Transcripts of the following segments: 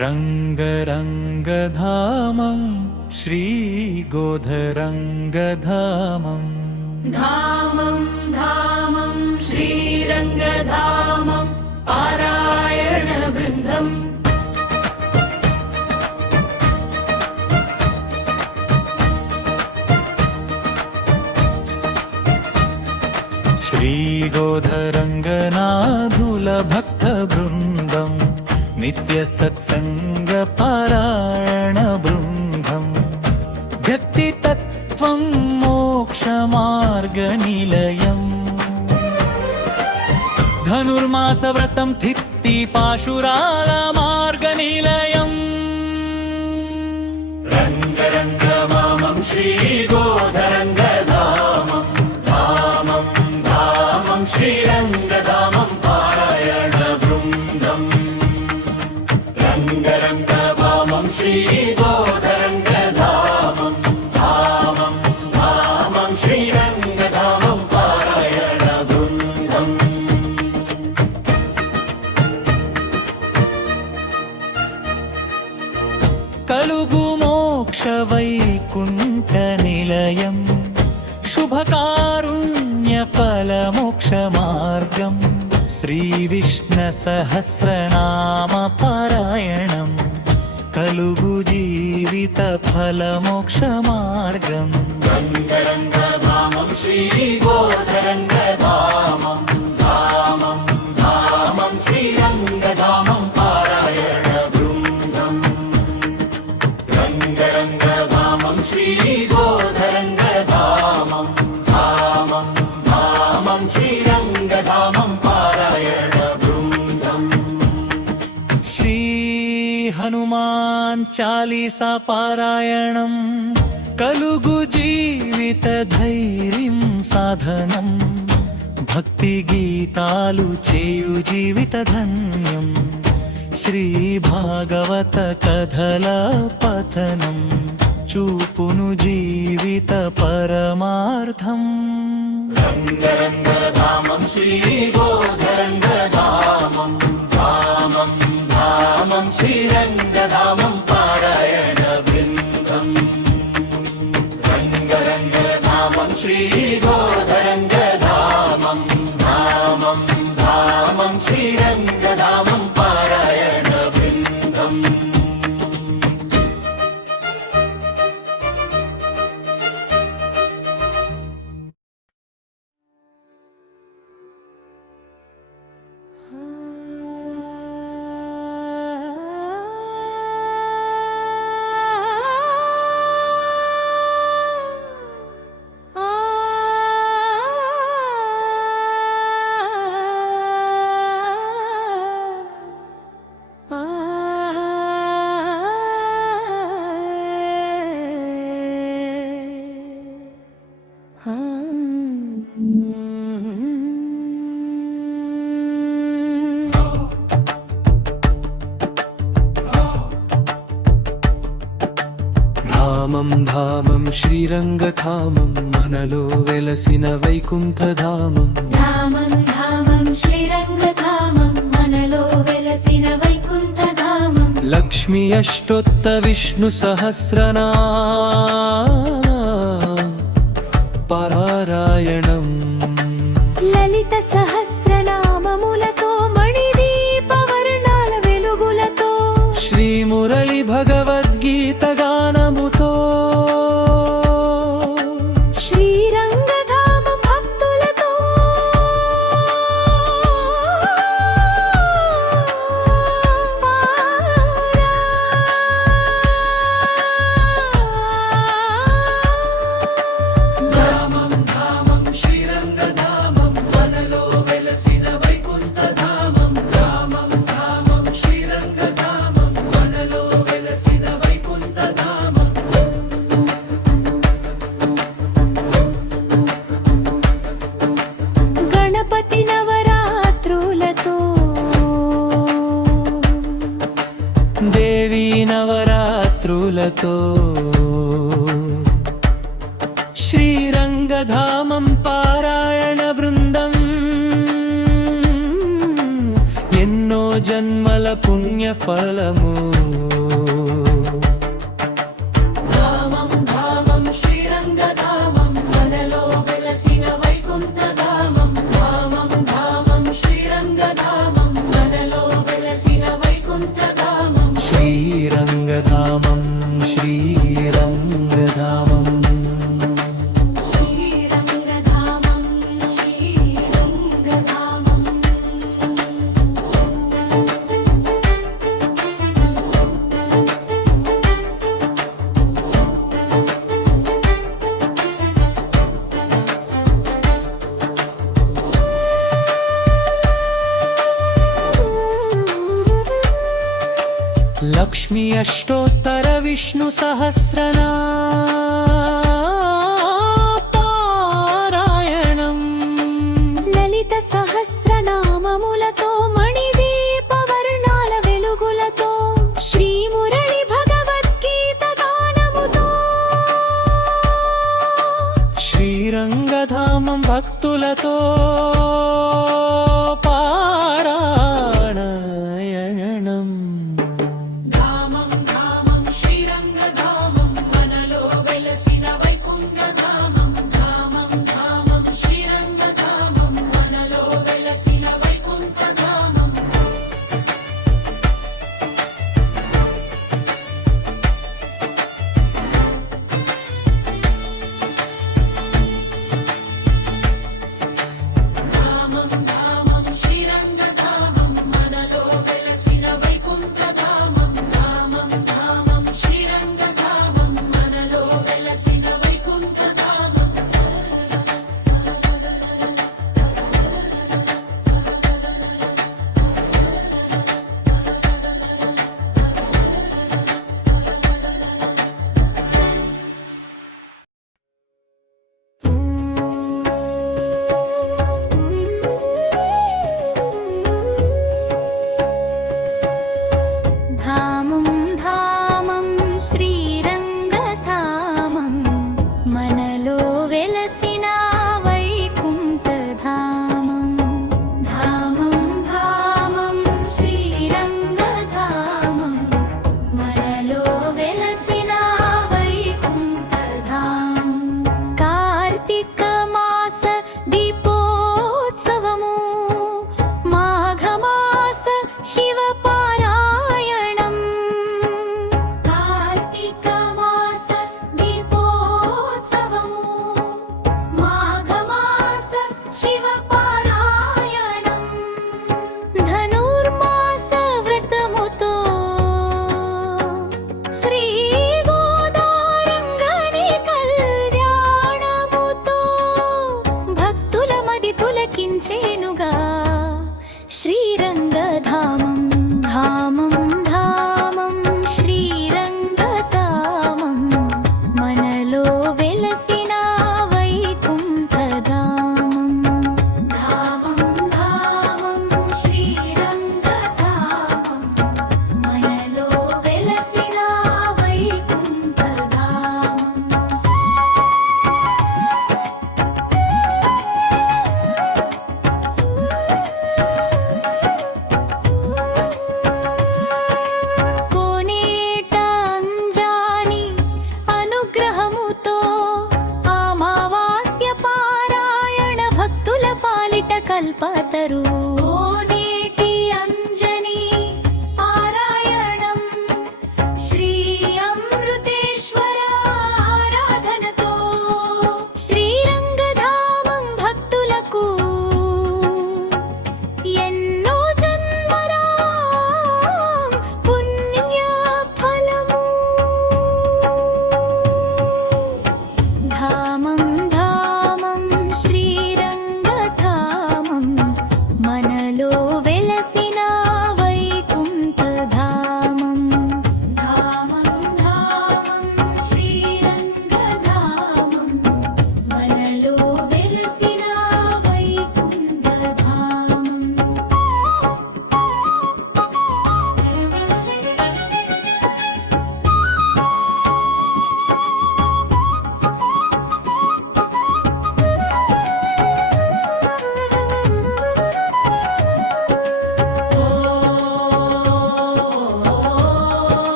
रङ्गरङ्गधामं श्रीगोधरङ्गधामम् धामं धामं श्रीरङ्गधामं पारायणवृन्दम् श्रीगोधरङ्गनाथुलभक्तवृन्दम् नित्यसत्सङ्गपारायणवृन्दम् व्यक्तितत्त्वं मोक्षमार्गनिलयम् धनुर्मासव्रतं थित्तिपाशुरालमार्गनिलयम् रङ्गरङ्गमामं श्रीगोधरङ्गधामं धामं धामं श्रीरङ्गधामं पारायणवृन्दम् रङ्गरङ्गमामं श्रीगोधरङ्गधामं धामं धामं श्रीरङ्गधामं पारायणवृन्दम् कलुगु मोक्षवैकुण्ठनिलयम् शुभकारुण्यफलमोक्षमार्गम् श्रीविष्णुसहस्रनामपारायणम् कलुगु जीवितफलमोक्षमार्गम् रङ्गरङ्गधामं श्रीगोधरङ्गधामं धामं धामं श्रीरङ्गधामं पारायणवृन्दम् रङ्गरङ्गधामं श्रीगोधरङ्गधामं धामं धामं श्रीरङ्गधामं पारायणवृन्दम् श्री हनुमान चालीसा पारायणम् कलुगु जीवितधैर्यं साधनम् भक्तिगीतालु చేయు జీవితధన్యం श्रीभागवत कथल पठनं చూపును జీవిత పరమార్థం रङ्गरङ्गधामं श्रीगोधरङ्गधामं धामं धामं श्रीरङ्गधामं पारायणवृन्दम् रङ्गरङ्गधामं श्रीगोधरङ्गधामं धामं धामं श्रीरङ्गधामं पारायणवृन्दम् धामं धामं श्रीरङ्गधामं मनलो वेलसिन वैकुण्ठधामं धामं धामं श्रीरङ्गधामं मनलो वेलसिन वैकुण्ठधामं लक्ष्मी अष्टोत्तर विष्णु सहस्रनाम पारायणम् ललित सहस्रनाममुलतो मणिदीपवर्णाల వెలుగులతో श्री मुरली भगवद्गीत गानमुतो శ్రీరంగధామం భక్తులతో धामं धामं श्रीरङ्गधामं वनलो वेलसिन वैकुण्ठधामं धामं धामं श्रीरङ्गधामं वनलो वेलसिन वैकुण्ठधामं గణపతి నవరాత్రులతో देवी नवरात्रुलतो श्रीरङ्गधामं पारायणवृन्दम् ఎన్నో జన్మల పుణ్య ఫలము ధామం ధామం శ్రీరంగధామం మనలో వెలసిన వైకుంఠధామం ధామం ధామం శ్రీరంగధామం మనలో వెలసిన వైకుంఠధామం శ్రీరంగధామం శ్రీరంగధామం శ్రీరంగధామం శ్రీరంగధామం లక్ష్మీ అష్టోత్తర విష్ణు సహస్రనా పారాయణం లలిత సహస్రనామములతో మణిదీప వర్ణాల వెలుగులతో శ్రీ మురళి భగవద్గీత గానముతో శ్రీరంగధామం భక్తులతో పారాయణం ధామం ధామం శ్రీరంగధామం మనలో వెలసిన వైకుంఠధామం ధామం ధామం శ్రీరంగధామం మనలో వెలసిన వైకుంఠధామం ధామం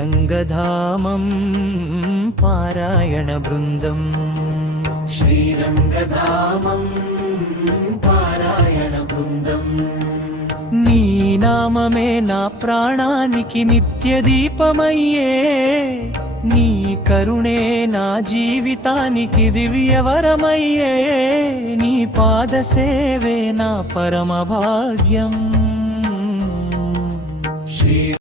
శ్రీరంగధామం పారాయణ బృందం శ్రీరంగధామం పారాయణ బృందం నీ నామమే నా ప్రాణానికి నిత్య దీపమయ్యే నీ కరుణే నా జీవితానికి దివ్యవరమయ్యే నీ పాద సేవే నా పరమ భాగ్యం